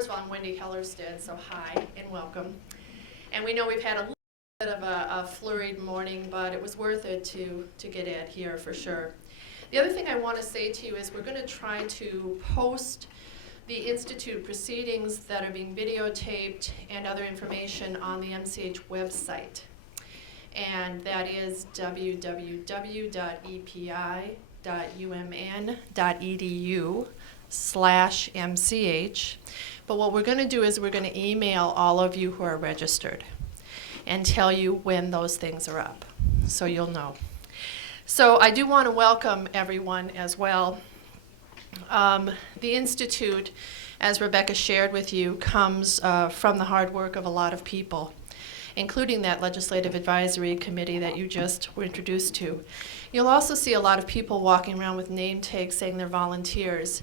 first of all, I'm Wendy Hellerstedt, so hi and welcome. And we know we've had a little bit of a flurried morning, but it was worth it to get in here for sure. The other thing I want to say to you is we're going to try to post the Institute proceedings that are being videotaped and other information on the MCH website. And that is www.epi.umn.edu/MCH. But what we're going to do is we're going to email all of you who are registered and tell you when those things are up, so you'll know. So I do want to welcome everyone as well. The Institute, as Rebecca shared with you, comes from the hard work of a lot of people, including that Legislative Advisory Committee that you just were introduced to. You'll also see a lot of people walking around with name tags saying they're volunteers,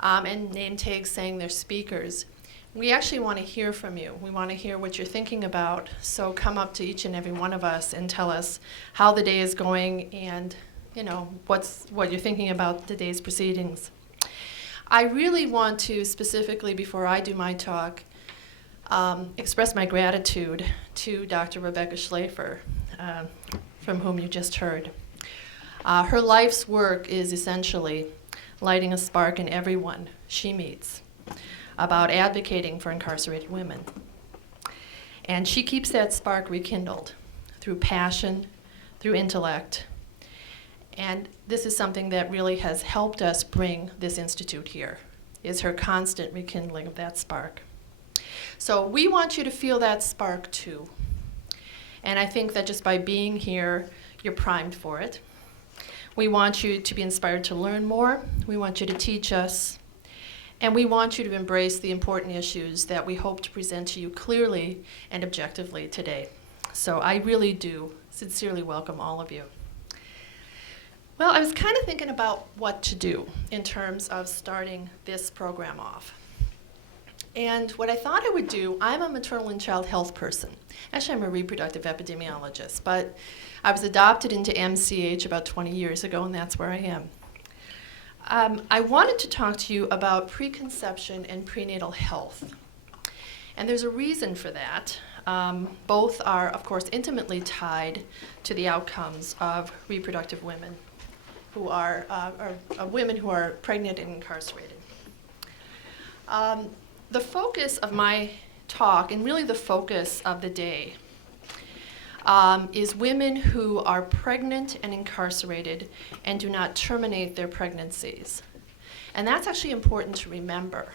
and name tags saying they're speakers. We actually want to hear from you. We want to hear what you're thinking about, so come up to each and every one of us and tell us how the day is going and what you're thinking about today's proceedings. I really want to specifically, before I do my talk, express my gratitude to Dr. Rebecca Schlafer, from whom you just heard. Her life's work is essentially lighting a spark in everyone she meets about advocating for incarcerated women. And she keeps that spark rekindled through passion, through intellect. And this is something that really has helped us bring this institute here, is her constant rekindling of that spark. So we want you to feel that spark too. And I think that just by being here, you're primed for it. We want you to be inspired to learn more. We want you to teach us. And we want you to embrace the important issues that we hope to present to you clearly and objectively today. So I really do sincerely welcome all of you. Well, I was kind of thinking about what to do in terms of starting this program off. And what I thought I would do, I'm a maternal and child health person. Actually, I'm a reproductive epidemiologist, but I was adopted into MCH about 20 years ago, and that's where I am. I wanted to talk to you about preconception and prenatal health. And there's a reason for that. Both are, of course, intimately tied to the outcomes of reproductive women who are women who are pregnant and incarcerated. The focus of my talk, and really the focus of the day, is women who are pregnant and incarcerated and do not terminate their pregnancies. And that's actually important to remember.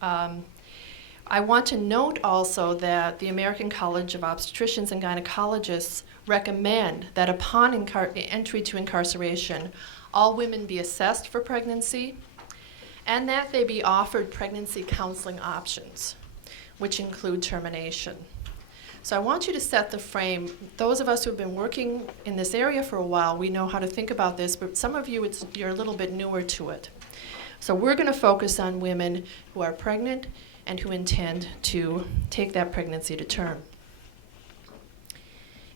I want to note also that the American College of Obstetricians and Gynecologists recommend that upon entry to incarceration, all women be assessed for pregnancy and that they be offered pregnancy counseling options, which include termination. So I want you to set the frame. Those of us who have been working in this area for a while, we know how to think about this, but some of you, you're a little bit newer to it. So we're going to focus on women who are pregnant and who intend to take that pregnancy to term.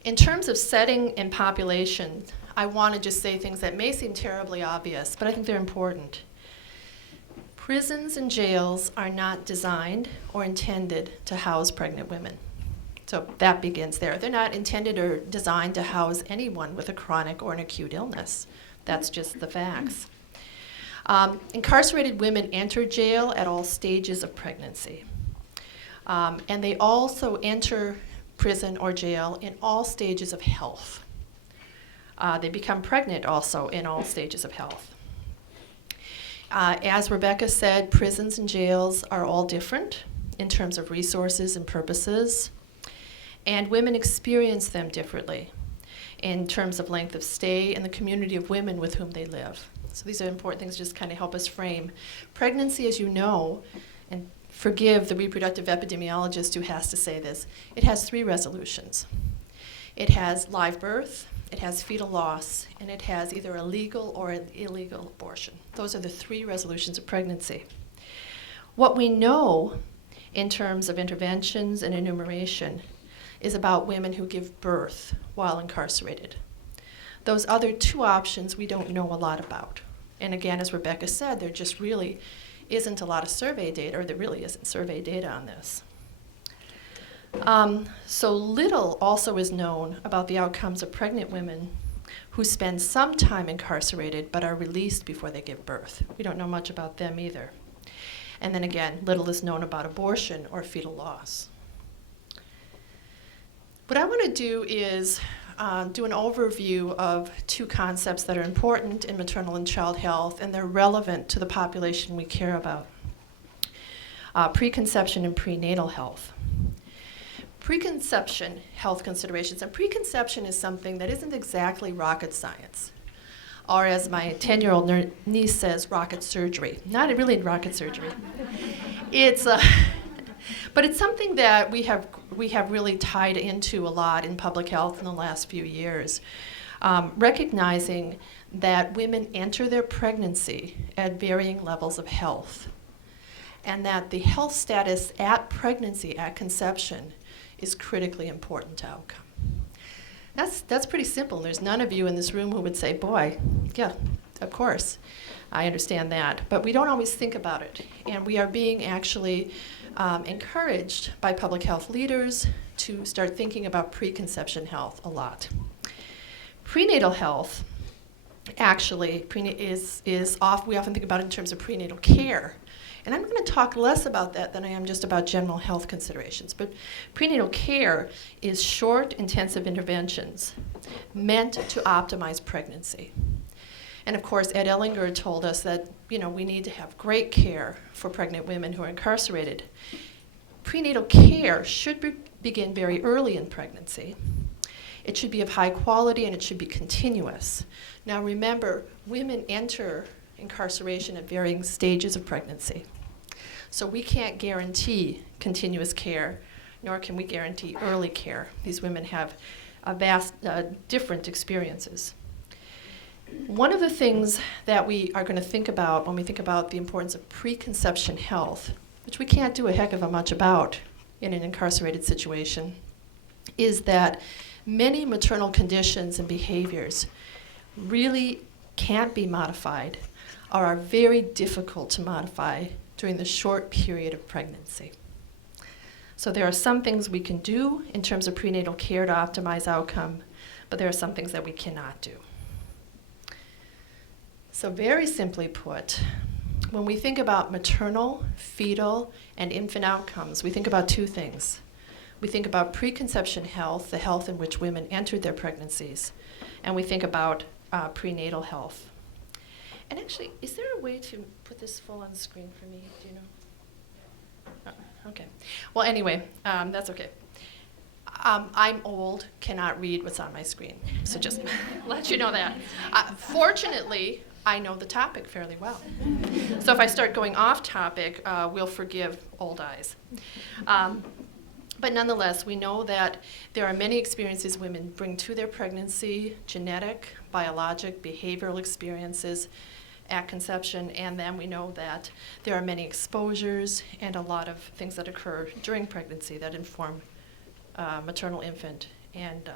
In terms of setting and population, I want to just say things that may seem terribly obvious, but I think they're important. Prisons and jails are not designed or intended to house pregnant women. So that begins there. They're not intended or designed to house anyone with a chronic or an acute illness. That's just the facts. Incarcerated women enter jail at all stages of pregnancy. And they also enter prison or jail in all stages of health. They become pregnant also in all stages of health. As Rebecca said, prisons and jails are all different in terms of resources and purposes. And women experience them differently in terms of length of stay and the community of women with whom they live. So these are important things to just kind of help us frame. Pregnancy, as you know, and forgive the reproductive epidemiologist who has to say this, it has 3 resolutions. It has live birth, it has fetal loss, and it has either a legal or an illegal abortion. Those are the 3 resolutions of pregnancy. What we know in terms of interventions and enumeration is about women who give birth while incarcerated. Those other 2 options we don't know a lot about. And again, as Rebecca said, they're just really isn't a lot of survey data, or there really isn't survey data on this. So little also is known about the outcomes of pregnant women who spend some time incarcerated but are released before they give birth. We don't know much about them either. And then again, little is known about abortion or fetal loss. What I want to do is do an overview of two concepts that are important in maternal and child health, and they're relevant to the population we care about. Preconception and prenatal health. Preconception health considerations. And preconception is something that isn't exactly rocket science, or as my 10-year-old niece says, rocket surgery. Not really rocket surgery. But it's something that we have really tied into a lot in public health in the last few years, recognizing that women enter their pregnancy at varying levels of health, and that the health status at pregnancy, at conception, is critically important to outcome. That's pretty simple. There's none of you in this room who would say, boy, yeah, of course, I understand that. But we don't always think about it. And we are being actually encouraged by public health leaders to start thinking about preconception health a lot. Prenatal health actually we often think about it in terms of prenatal care. And I'm going to talk less about that than I am just about general health considerations. But prenatal care is short, intensive interventions meant to optimize pregnancy. And of course, Ed Ellinger told us that we need to have great care for pregnant women who are incarcerated. Prenatal care should begin very early in pregnancy. It should be of high quality, and it should be continuous. Now remember, women enter incarceration at varying stages of pregnancy. So we can't guarantee continuous care, nor can we guarantee early care. These women have vast different experiences. One of the things that we are going to think about when we think about the importance of preconception health, which we can't do a heck of a much about in an incarcerated situation, is that many maternal conditions and behaviors really can't be modified or are very difficult to modify during the short period of pregnancy. So there are some things we can do in terms of prenatal care to optimize outcome, but there are some things that we cannot do. So very simply put, when we think about maternal, fetal, and infant outcomes, we think about two things. We think about preconception health, the health in which women entered their pregnancies, and we think about prenatal health. And actually, is there a way to put this full on the screen for me? Do you know? Oh, okay. Well, anyway, that's okay. I'm old, cannot read what's on my screen, so just let you know that. Fortunately, I know the topic fairly well. So if I start going off topic, we'll forgive old eyes. But nonetheless, we know that there are many experiences women bring to their pregnancy, genetic, biologic, behavioral experiences at conception, and then we know that there are many exposures and a lot of things that occur during pregnancy that inform maternal, infant, and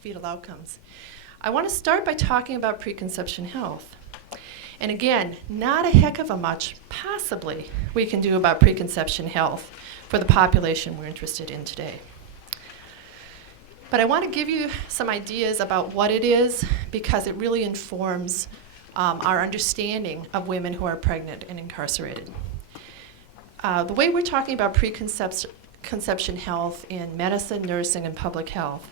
fetal outcomes. I want to start by talking about preconception health. And again, not a heck of a much, possibly, we can do about preconception health for the population we're interested in today. But I want to give you some ideas about what it is, because it really informs our understanding of women who are pregnant and incarcerated. The way we're talking about preconception health in medicine, nursing, and public health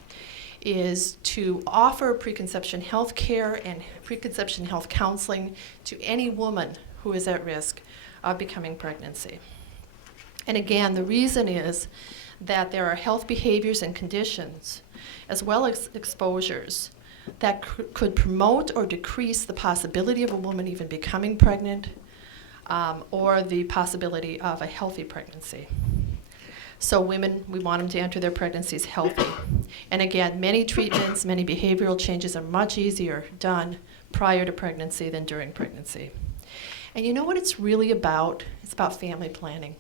is to offer preconception health care and preconception health counseling to any woman who is at risk of becoming pregnant. And again, the reason is that there are health behaviors and conditions, as well as exposures, that could promote or decrease the possibility of a woman even becoming pregnant, or the possibility of a healthy pregnancy. So women, we want them to enter their pregnancies healthy. And again, many treatments, many behavioral changes are much easier done prior to pregnancy than during pregnancy. And you know what it's really about? It's about family planning.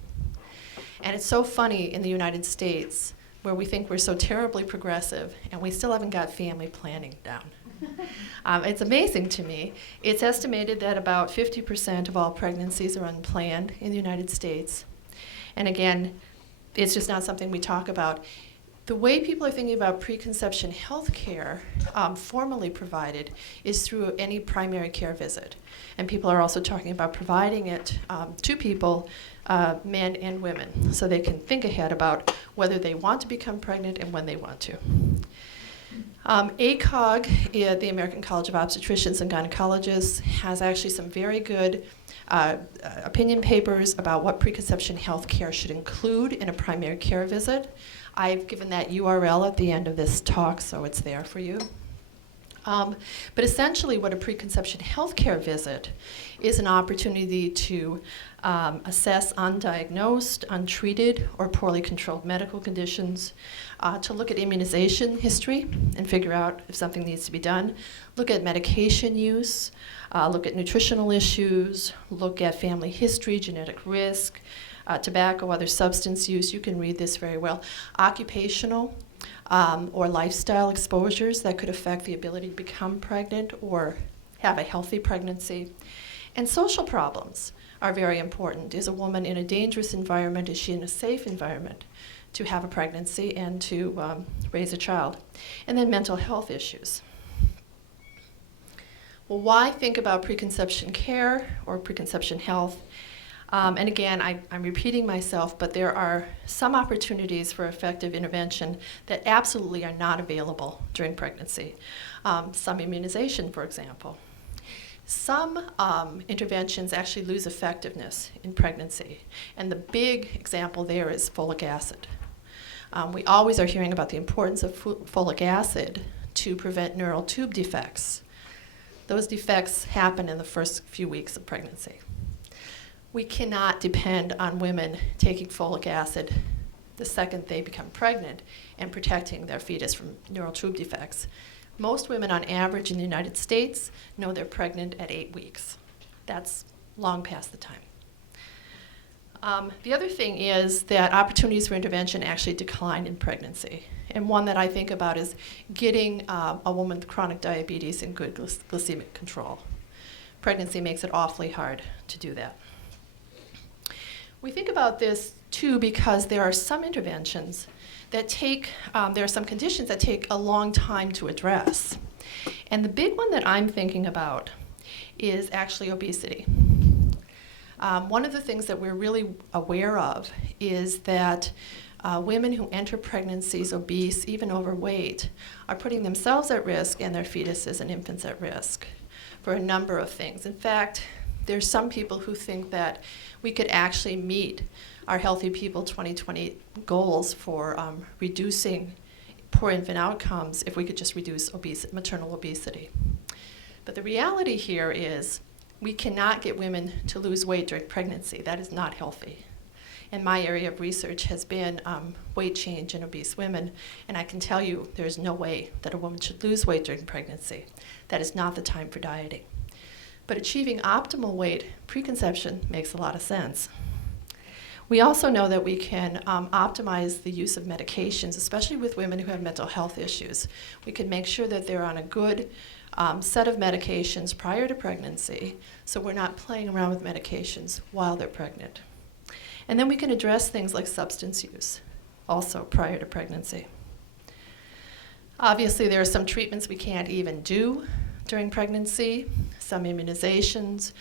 And it's so funny in the United States, where we think we're so terribly progressive, and we still haven't got family planning down. It's amazing to me. It's estimated that about 50% of all pregnancies are unplanned in the United States. And again, it's just not something we talk about. The way people are thinking about preconception health care, formally provided, is through any primary care visit. And people are also talking about providing it to people, men and women, so they can think ahead about whether they want to become pregnant and when they want to. ACOG, the American College of Obstetricians and Gynecologists, has actually some very good opinion papers about what preconception health care should include in a primary care visit. I've given that URL at the end of this talk, so it's there for you. But essentially what a preconception health care visit is an opportunity to assess undiagnosed, untreated, or poorly controlled medical conditions, to look at immunization history and figure out if something needs to be done, look at medication use, look at nutritional issues, look at family history, genetic risk, tobacco, other substance use. You can read this very well. Occupational or lifestyle exposures that could affect the ability to become pregnant or have a healthy pregnancy. And social problems are very important. Is a woman in a dangerous environment? Is she in a safe environment to have a pregnancy and to raise a child? And then mental health issues. Well, why think about preconception care or preconception health? And again, I'm repeating myself, but there are some opportunities for effective intervention that absolutely are not available during pregnancy. Some immunization, for example. Some interventions actually lose effectiveness in pregnancy. And the big example there is folic acid. We always are hearing about the importance of folic acid to prevent neural tube defects. Those defects happen in the first few weeks of pregnancy. We cannot depend on women taking folic acid the second they become pregnant and protecting their fetus from neural tube defects. Most women on average in the United States know they're pregnant at 8 weeks. That's long past the time. The other thing is that opportunities for intervention actually decline in pregnancy. And one that I think about is getting a woman with chronic diabetes in good glycemic control. Pregnancy makes it awfully hard to do that. We think about this too because there are some interventions that there are some conditions that take a long time to address. And the big one that I'm thinking about is actually obesity. One of the things that we're really aware of is that women who enter pregnancies obese, even overweight, are putting themselves at risk and their fetuses and infants at risk for a number of things. In fact, there's some people who think that we could actually meet our Healthy People 2020 goals for reducing poor infant outcomes if we could just reduce maternal obesity. But the reality here is we cannot get women to lose weight during pregnancy. That is not healthy. And my area of research has been weight change in obese women, and I can tell you there's no way that a woman should lose weight during pregnancy. That is not the time for dieting. But achieving optimal weight preconception makes a lot of sense. We also know that we can optimize the use of medications, especially with women who have mental health issues. We can make sure that they're on a good set of medications prior to pregnancy, so we're not playing around with medications while they're pregnant. And then we can address things like substance use, also prior to pregnancy. Obviously, there are some treatments we can't even do during pregnancy, some immunizations,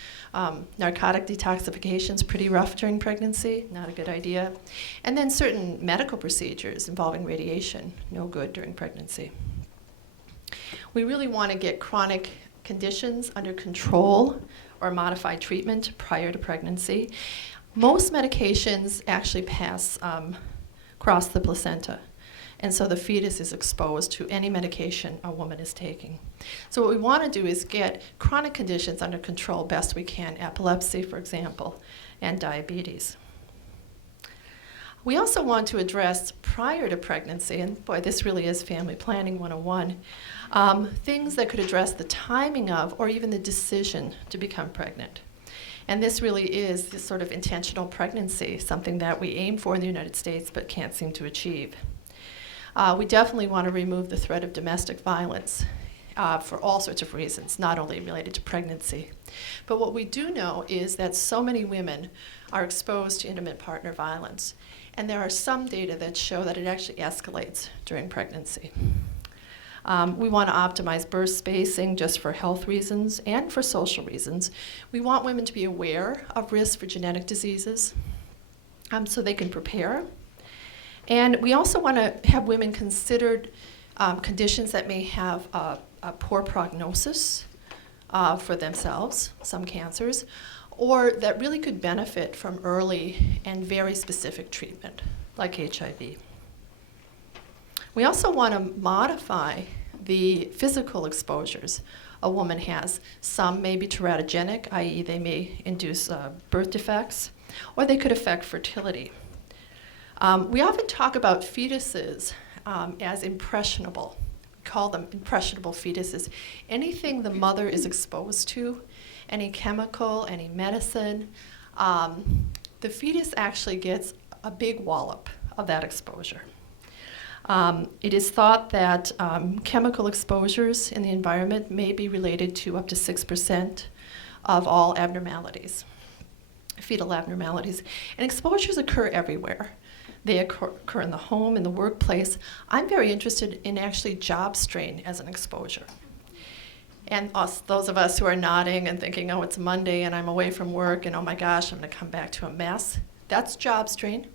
narcotic detoxification's pretty rough during pregnancy, not a good idea. And then certain medical procedures involving radiation, no good during pregnancy. We really want to get chronic conditions under control or modified treatment prior to pregnancy. Most medications actually pass across the placenta. And so the fetus is exposed to any medication a woman is taking. So what we want to do is get chronic conditions under control best we can, epilepsy, for example, and diabetes. We also want to address prior to pregnancy, and boy, this really is family planning 101, things that could address the timing of or even the decision to become pregnant. And this really is this sort of intentional pregnancy, something that we aim for in the United States but can't seem to achieve. We definitely want to remove the threat of domestic violence. for all sorts of reasons, not only related to pregnancy. But what we do know is that so many women are exposed to intimate partner violence, and there are some data that show that it actually escalates during pregnancy. We want to optimize birth spacing just for health reasons and for social reasons. We want women to be aware of risks for genetic diseases so they can prepare. And we also want to have women considered conditions that may have a poor prognosis for themselves, some cancers, or that really could benefit from early and very specific treatment, like HIV. We also want to modify the physical exposures a woman has. Some may be teratogenic, i.e. they may induce birth defects, or they could affect fertility. We often talk about fetuses as impressionable. We call them impressionable fetuses. Anything the mother is exposed to, any chemical, any medicine, the fetus actually gets a big wallop of that exposure. It is thought that chemical exposures in the environment may be related to up to 6% of all abnormalities, fetal abnormalities. And exposures occur everywhere. They occur in the home, in the workplace. I'm very interested in actually job strain as an exposure. And those of us who are nodding and thinking, oh, it's Monday and I'm away from work and oh my gosh, I'm going to come back to a mess, that's job strain.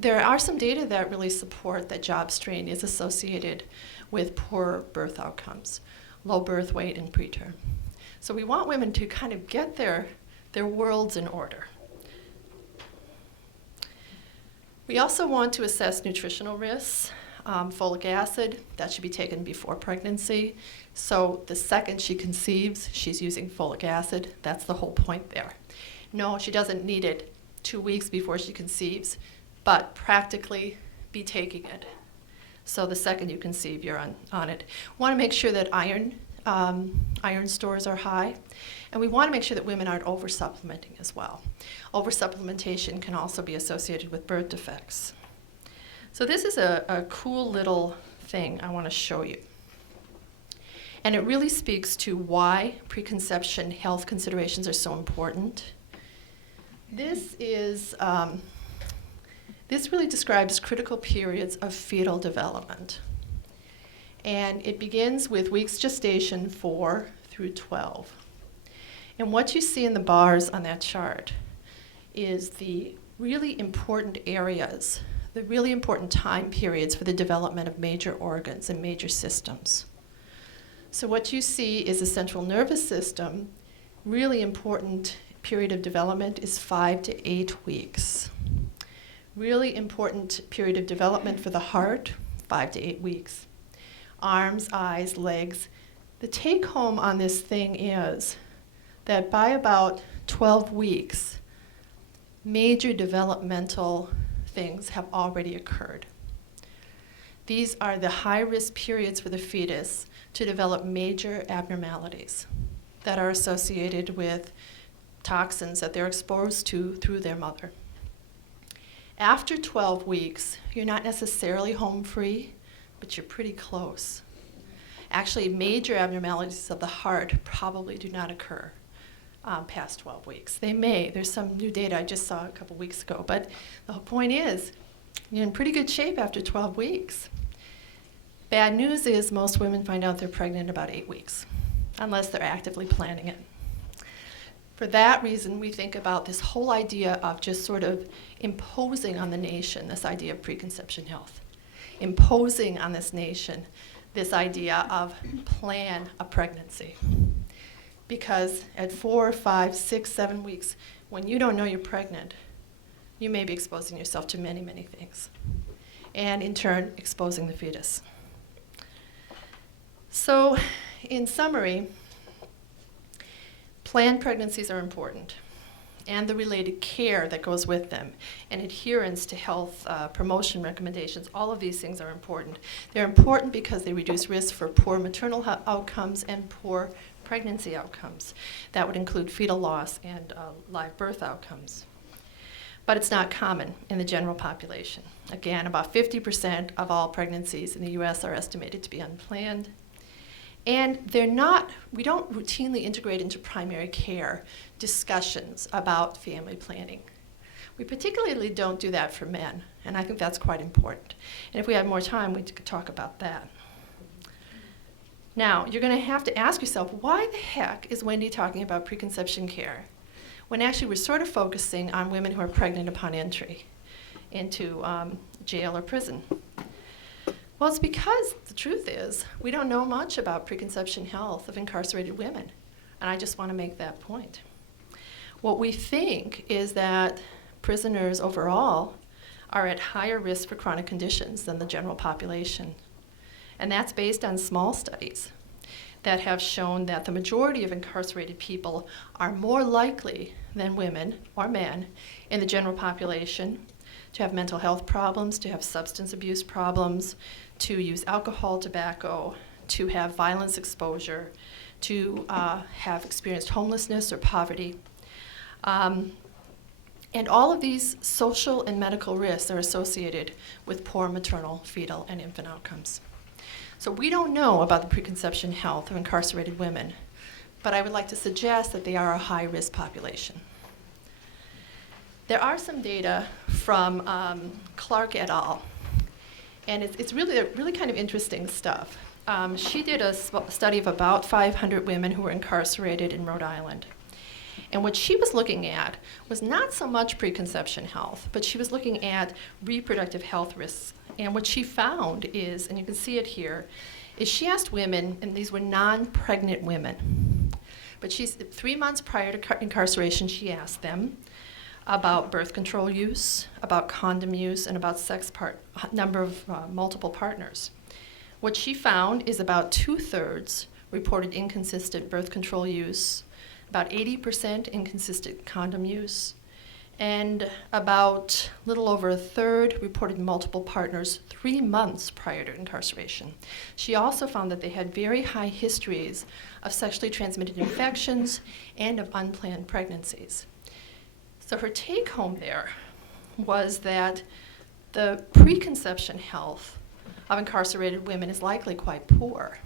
There are some data that really support that job strain is associated with poor birth outcomes, low birth weight and preterm. So we want women to kind of get their worlds in order. We also want to assess nutritional risks. Folic acid, that should be taken before pregnancy. So the second she conceives, she's using folic acid. That's the whole point there. No, she doesn't need it 2 weeks before she conceives, but practically be taking it. So the second you conceive, you're on it. Want to make sure that iron stores are high, and we want to make sure that women aren't over-supplementing as well. Over-supplementation can also be associated with birth defects. So this is a cool little thing I want to show you. And it really speaks to why preconception health considerations are so important. This really describes critical periods of fetal development. And it begins with weeks gestation 4 through 12. And what you see in the bars on that chart is the really important areas, the really important time periods for the development of major organs and major systems. So what you see is the central nervous system. Really important period of development is 5 to 8 weeks. Really important period of development for the heart, 5 to 8 weeks. Arms, eyes, legs. The take home on this thing is that by about 12 weeks, major developmental things have already occurred. These are the high-risk periods for the fetus to develop major abnormalities that are associated with toxins that they're exposed to through their mother. After 12 weeks, you're not necessarily home free, but you're pretty close. Actually, major abnormalities of the heart probably do not occur past 12 weeks. They may. There's some new data I just saw a couple weeks ago, but the whole point is you're in pretty good shape after 12 weeks. Bad news is most women find out they're pregnant about 8 weeks, unless they're actively planning it. For that reason, we think about this whole idea of just sort of imposing on the nation this idea of preconception health, imposing on this nation this idea of plan a pregnancy. Because at 4, 5, 6, 7 weeks, when you don't know you're pregnant, you may be exposing yourself to many, many things, and in turn, exposing the fetus. So, in summary, planned pregnancies are important, and the related care that goes with them, and adherence to health promotion recommendations. All of these things are important. They're important because they reduce risk for poor maternal outcomes and poor pregnancy outcomes. That would include fetal loss and live birth outcomes. But it's not common in the general population. Again, about 50% of all pregnancies in the US are estimated to be unplanned. And we don't routinely integrate into primary care discussions about family planning. We particularly don't do that for men, and I think that's quite important. And if we had more time, we could talk about that. Now, you're going to have to ask yourself, why the heck is Wendy talking about preconception care when actually we're sort of focusing on women who are pregnant upon entry into jail or prison? Well, it's because the truth is we don't know much about preconception health of incarcerated women, and I just want to make that point. What we think is that prisoners overall are at higher risk for chronic conditions than the general population. And that's based on small studies that have shown that the majority of incarcerated people are more likely than women or men in the general population to have mental health problems, to have substance abuse problems, to use alcohol, tobacco, to have violence exposure, to have experienced homelessness or poverty. And all of these social and medical risks are associated with poor maternal, fetal, and infant outcomes. So we don't know about the preconception health of incarcerated women, but I would like to suggest that they are a high-risk population. There are some data from Clark et al., and it's really kind of interesting stuff. She did a study of about 500 women who were incarcerated in Rhode Island. And what she was looking at was not so much preconception health, but she was looking at reproductive health risks. And what she found is, and you can see it here, is she asked women, and these were non-pregnant women, but 3 months prior to incarceration, she asked them about birth control use, about condom use, and about number of multiple partners. What she found is about 2/3 reported inconsistent birth control use, about 80% inconsistent condom use, and about a little over 1/3 reported multiple partners 3 months prior to incarceration. She also found that they had very high histories of sexually transmitted infections and of unplanned pregnancies. So her take home there was that the preconception health of incarcerated women is likely quite poor.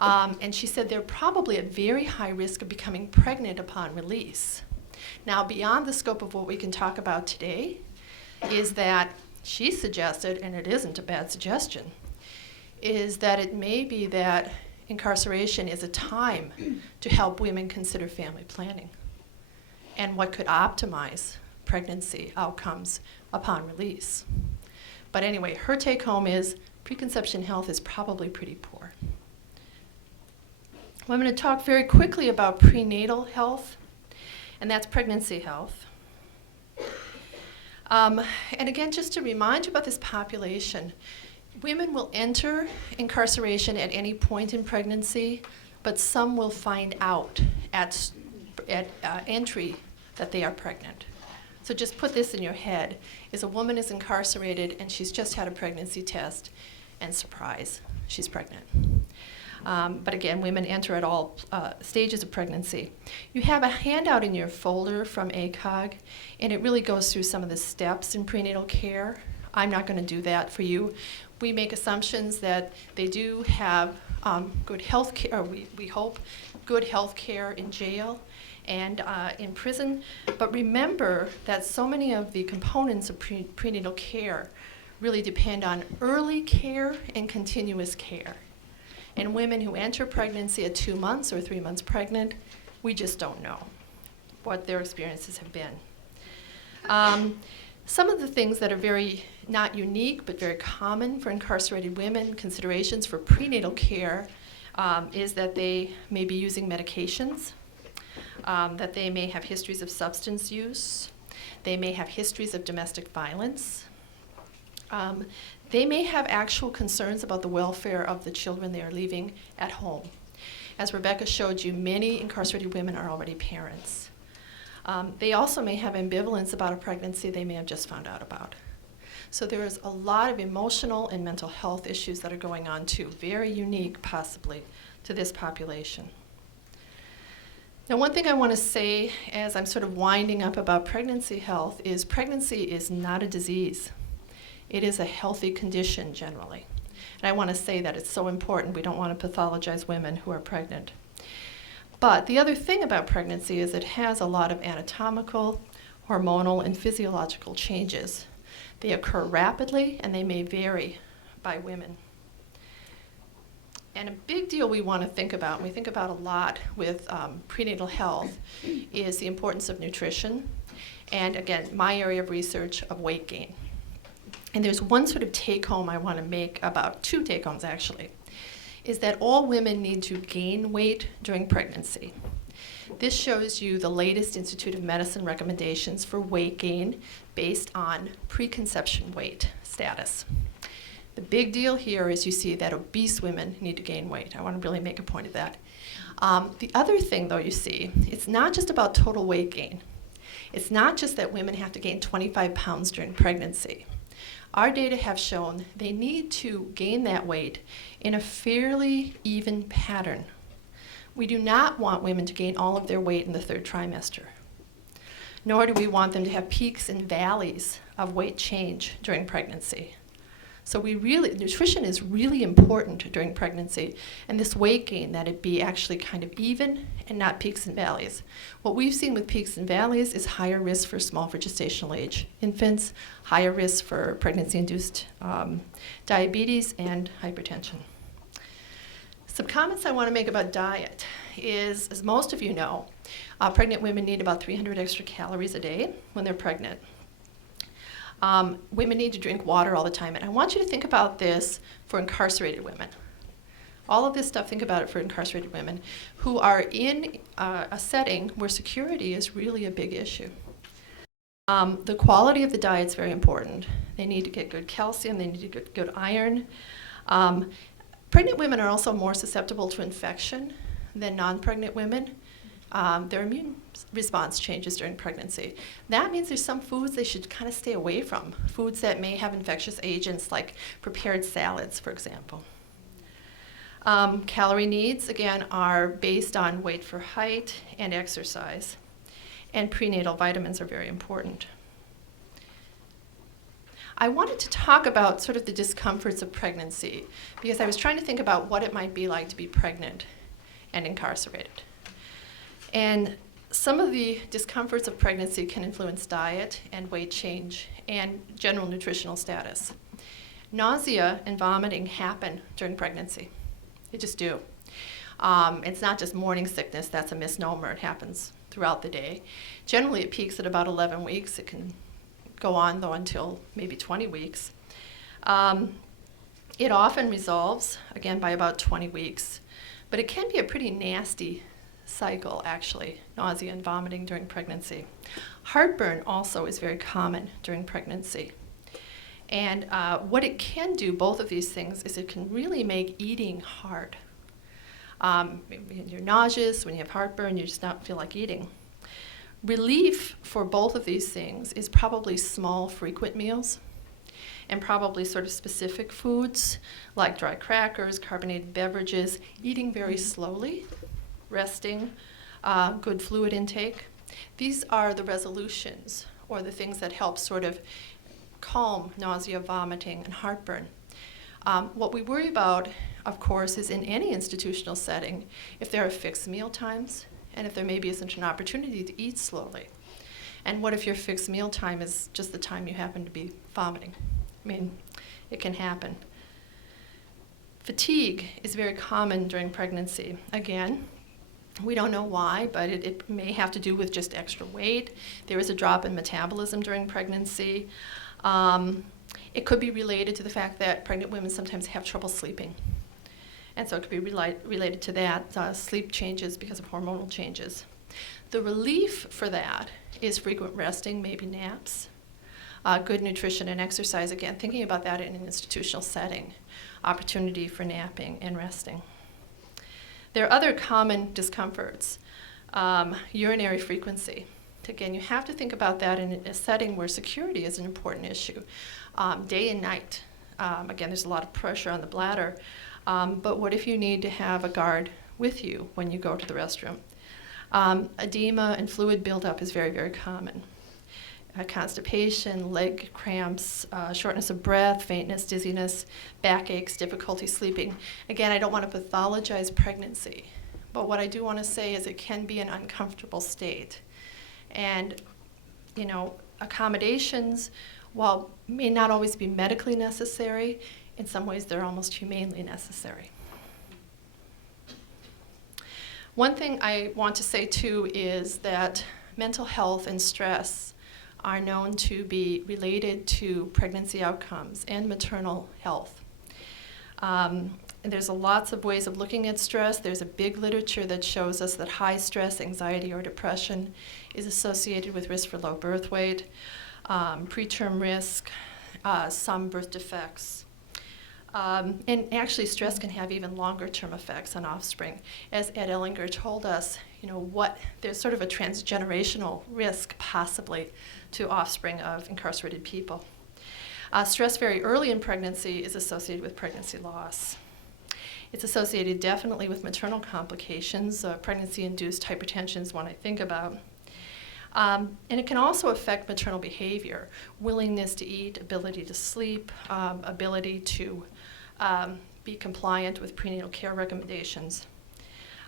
And she said they're probably at very high risk of becoming pregnant upon release. Now, beyond the scope of what we can talk about today, is that she suggested, and it isn't a bad suggestion, is that it may be that incarceration is a time to help women consider family planning and what could optimize pregnancy outcomes upon release. But anyway, her take home is preconception health is probably pretty poor. Well, I'm going to talk very quickly about prenatal health, and that's pregnancy health. And again, just to remind you about this population, women will enter incarceration at any point in pregnancy, but some will find out at entry that they are pregnant. So just put this in your head, is a woman is incarcerated and she's just had a pregnancy test, and surprise, she's pregnant. But again, women enter at all stages of pregnancy. You have a handout in your folder from ACOG, and it really goes through some of the steps in prenatal care. I'm not going to do that for you. We make assumptions that they do have good health care, or we hope good health care in jail and in prison. But remember that so many of the components of prenatal care really depend on early care and continuous care. And women who enter pregnancy at 2 months or 3 months pregnant, we just don't know what their experiences have been. Some of the things that are very, not unique, but very common for incarcerated women, considerations for prenatal care, is that they may be using medications, that they may have histories of substance use, they may have histories of domestic violence, they may have actual concerns about the welfare of the children they are leaving at home. As Rebecca showed you, many incarcerated women are already parents. They also may have ambivalence about a pregnancy they may have just found out about. So there is a lot of emotional and mental health issues that are going on too, very unique possibly to this population. Now, one thing I want to say as I'm sort of winding up about pregnancy health is pregnancy is not a disease. It is a healthy condition generally. And I want to say that it's so important. We don't want to pathologize women who are pregnant. But the other thing about pregnancy is it has a lot of anatomical, hormonal, and physiological changes. They occur rapidly, and they may vary by women. And a big deal we want to think about, and we think about a lot with prenatal health, is the importance of nutrition, and again, my area of research of weight gain. And there's one sort of take-home I want to make, about two take-homes actually, is that all women need to gain weight during pregnancy. This shows you the latest Institute of Medicine recommendations for weight gain based on preconception weight status. The big deal here is you see that obese women need to gain weight. I want to really make a point of that. The other thing, though, you see, it's not just about total weight gain. It's not just that women have to gain 25 pounds during pregnancy. Our data have shown they need to gain that weight in a fairly even pattern. We do not want women to gain all of their weight in the third trimester, nor do we want them to have peaks and valleys of weight change during pregnancy. So nutrition is really important during pregnancy, and this weight gain, that it be actually kind of even and not peaks and valleys. What we've seen with peaks and valleys is higher risk for small for gestational age infants, higher risk for pregnancy-induced diabetes and hypertension. Some comments I want to make about diet is, as most of you know, pregnant women need about 300 extra calories a day when they're pregnant. Women need to drink water all the time, and I want you to think about this for incarcerated women. All of this stuff, think about it for incarcerated women who are in a setting where security is really a big issue. The quality of the diet is very important. They need to get good calcium, they need to get good iron. Pregnant women are also more susceptible to infection than non-pregnant women. Their immune response changes during pregnancy. That means there's some foods they should kind of stay away from, foods that may have infectious agents like prepared salads, for example. Calorie needs, again, are based on weight for height and exercise, and prenatal vitamins are very important. I wanted to talk about sort of the discomforts of pregnancy because I was trying to think about what it might be like to be pregnant and incarcerated. And some of the discomforts of pregnancy can influence diet and weight change and general nutritional status. Nausea and vomiting happen during pregnancy. They just do. It's not just morning sickness, that's a misnomer. It happens throughout the day. Generally, it peaks at about 11 weeks. It can go on, though, until maybe 20 weeks. It often resolves, again, by about 20 weeks. But it can be a pretty nasty cycle, actually, nausea and vomiting during pregnancy. Heartburn also is very common during pregnancy. And what it can do, both of these things, is it can really make eating hard. You're nauseous, when you have heartburn, you just don't feel like eating. Relief for both of these things is probably small, frequent meals, and probably sort of specific foods like dry crackers, carbonated beverages, eating very slowly, resting, good fluid intake. These are the resolutions, or the things that help sort of calm nausea, vomiting, and heartburn. What we worry about, of course, is in any institutional setting, if there are fixed meal times, and if there maybe isn't an opportunity to eat slowly. And what if your fixed meal time is just the time you happen to be vomiting? I mean, it can happen. Fatigue is very common during pregnancy. Again, we don't know why, but it may have to do with just extra weight. There is a drop in metabolism during pregnancy. It could be related to the fact that pregnant women sometimes have trouble sleeping. And so it could be related to that, sleep changes because of hormonal changes. The relief for that is frequent resting, maybe naps, good nutrition and exercise, again, thinking about that in an institutional setting, opportunity for napping and resting. There are other common discomforts. Urinary frequency. Again, you have to think about that in a setting where security is an important issue. Day and night. Again, there's a lot of pressure on the bladder. But what if you need to have a guard with you when you go to the restroom? Edema and fluid buildup is very, very common. constipation, leg cramps, shortness of breath, faintness, dizziness, backaches, difficulty sleeping. Again, I don't want to pathologize pregnancy, but what I do want to say is it can be an uncomfortable state. And, you know, accommodations, while may not always be medically necessary, in some ways they're almost humanely necessary. One thing I want to say too is that mental health and stress are known to be related to pregnancy outcomes and maternal health. And there's lots of ways of looking at stress. There's a big literature that shows us that high stress, anxiety, or depression is associated with risk for low birth weight, preterm risk, some birth defects. And actually, stress can have even longer-term effects on offspring. As Ed Ellinger told us, you know, there's sort of a transgenerational risk, possibly, to offspring of incarcerated people. Stress very early in pregnancy is associated with pregnancy loss. It's associated definitely with maternal complications. Pregnancy-induced hypertension is one I think about. And it can also affect maternal behavior, willingness to eat, ability to sleep, ability to be compliant with prenatal care recommendations.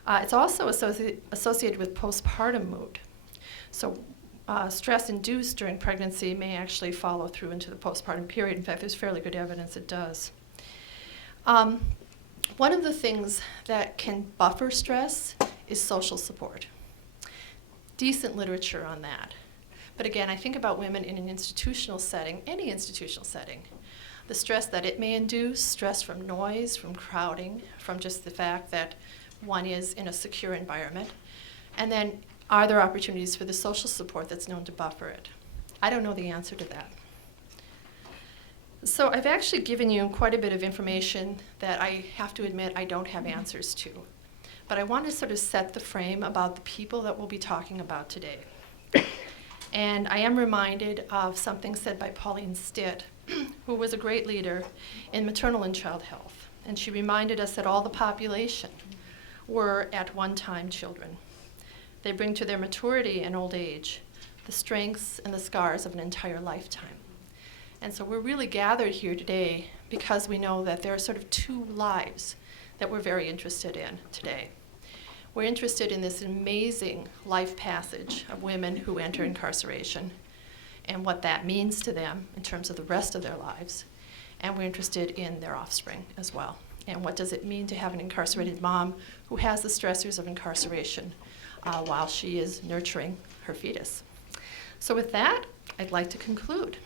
It's also associated with postpartum mood. So stress induced during pregnancy may actually follow through into the postpartum period. In fact, there's fairly good evidence it does. One of the things that can buffer stress is social support. Decent literature on that. But again, I think about women in an institutional setting, any institutional setting. The stress that it may induce, stress from noise, from crowding, from just the fact that one is in a secure environment. And then, are there opportunities for the social support that's known to buffer it? I don't know the answer to that. So I've actually given you quite a bit of information that I have to admit I don't have answers to. But I want to sort of set the frame about the people that we'll be talking about today. And I am reminded of something said by Pauline Stitt, who was a great leader in maternal and child health. And she reminded us that all the population were at one time children. They bring to their maturity and old age the strengths and the scars of an entire lifetime. And so we're really gathered here today because we know that there are sort of two lives that we're very interested in today. We're interested in this amazing life passage of women who enter incarceration and what that means to them in terms of the rest of their lives. And we're interested in their offspring as well. And what does it mean to have an incarcerated mom who has the stressors of incarceration while she is nurturing her fetus? So with that, I'd like to conclude.